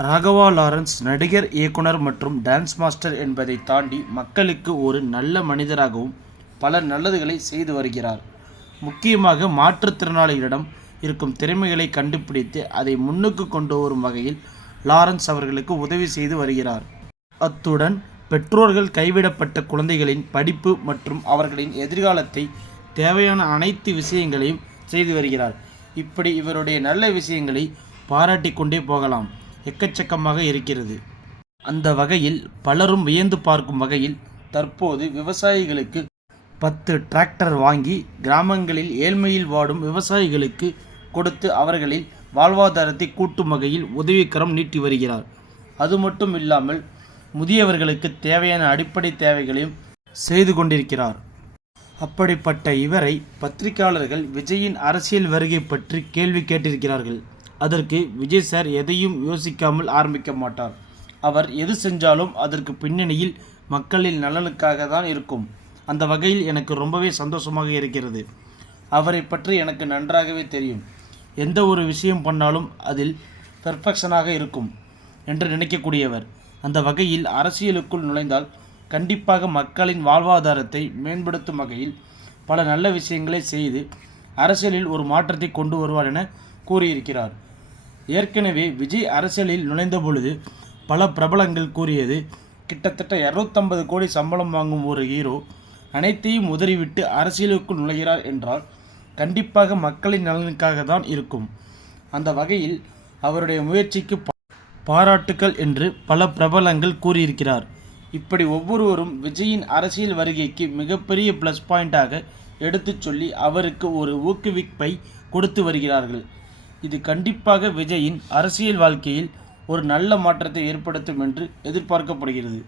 Raghava Lawrence நடிகர், இயக்குனர் மற்றும் டான்ஸ் மாஸ்டர் என்பதை தாண்டி மக்களுக்கு ஒரு நல்ல மனிதராகவும் பல நல்லதுகளை செய்து வருகிறார். முக்கியமாக மாற்றுத்திறனாளிகளிடம் இருக்கும் திறமைகளை கண்டுபிடித்து அதை முன்னுக்கு கொண்டு வரும் வகையில் லாரன்ஸ் அவர்களுக்கு உதவி செய்து வருகிறார். அத்துடன் பெற்றோர்கள் கைவிடப்பட்ட குழந்தைகளின் படிப்பு மற்றும் அவர்களின் எதிர்காலத்தை தேவையான அனைத்து விஷயங்களையும் செய்து வருகிறார். இப்படி இவருடைய நல்ல விஷயங்களை பாராட்டி கொண்டே போகலாம். எக்கச்சக்கமாக இருக்கிறது. அந்த வகையில் பலரும் வியந்து பார்க்கும் வகையில் தற்போது விவசாயிகளுக்கு 10 டிராக்டர் வாங்கி கிராமங்களில் ஏழ்மையில் வாடும் விவசாயிகளுக்கு கொடுத்து அவர்களின் வாழ்வாதாரத்தை கூட்டும் வகையில் உதவிக்கரம் நீட்டி வருகிறார். அது மட்டும் இல்லாமல் முதியவர்களுக்கு தேவையான அடிப்படை தேவைகளையும் செய்து கொண்டிருக்கிறார். அப்படிப்பட்ட இவரை பத்திரிகையாளர்கள் விஜயின் அரசியல் வருகை பற்றி கேள்வி கேட்டிருக்கிறார்கள். அதற்கு விஜய் சார் எதையும் யோசிக்காமல் ஆரம்பிக்க மாட்டார். அவர் எது செஞ்சாலும் அதற்கு பின்னணியில் மக்களின் நலனுக்காக தான் இருக்கும். அந்த வகையில் எனக்கு ரொம்பவே சந்தோஷமாக இருக்கிறது. அவரை பற்றி எனக்கு நன்றாகவே தெரியும். எந்த ஒரு விஷயம் பண்ணாலும் அதில் பெர்ஃபெக்ஷனாக இருக்கும் என்று நினைக்கக்கூடியவர். அந்த வகையில் அரசியலுக்குள் நுழைந்தால் கண்டிப்பாக மக்களின் வாழ்வாதாரத்தை மேம்படுத்தும் வகையில் பல நல்ல விஷயங்களை செய்து அரசியலில் ஒரு மாற்றத்தை கொண்டு வருவார் என கூறியிருக்கிறார். ஏற்கனவே விஜய் அரசியலில் நுழைந்த பொழுது பல பிரபலங்கள் கூறியது, கிட்டத்தட்ட 250 கோடி சம்பளம் வாங்கும் ஒரு ஹீரோ அனைத்தையும் உதறிவிட்டு அரசியலுக்குள் நுழைகிறார் என்றால் கண்டிப்பாக மக்களின் நலனுக்காக தான் இருக்கும். அந்த வகையில் அவருடைய முயற்சிக்கு பாராட்டுக்கள் என்று பல பிரபலங்கள் கூறியிருக்கிறார். இப்படி ஒவ்வொருவரும் விஜயின் அரசியல் வருகைக்கு மிகப்பெரிய ப்ளஸ் பாயிண்டாக எடுத்துச் சொல்லி அவருக்கு ஒரு ஊக்குவிப்பை கொடுத்து வருகிறார்கள். இது கண்டிப்பாக விஜயின் அரசியல் வாழ்க்கையில் ஒரு நல்ல மாற்றத்தை ஏற்படுத்தும் என்று எதிர்பார்க்கப்படுகிறது.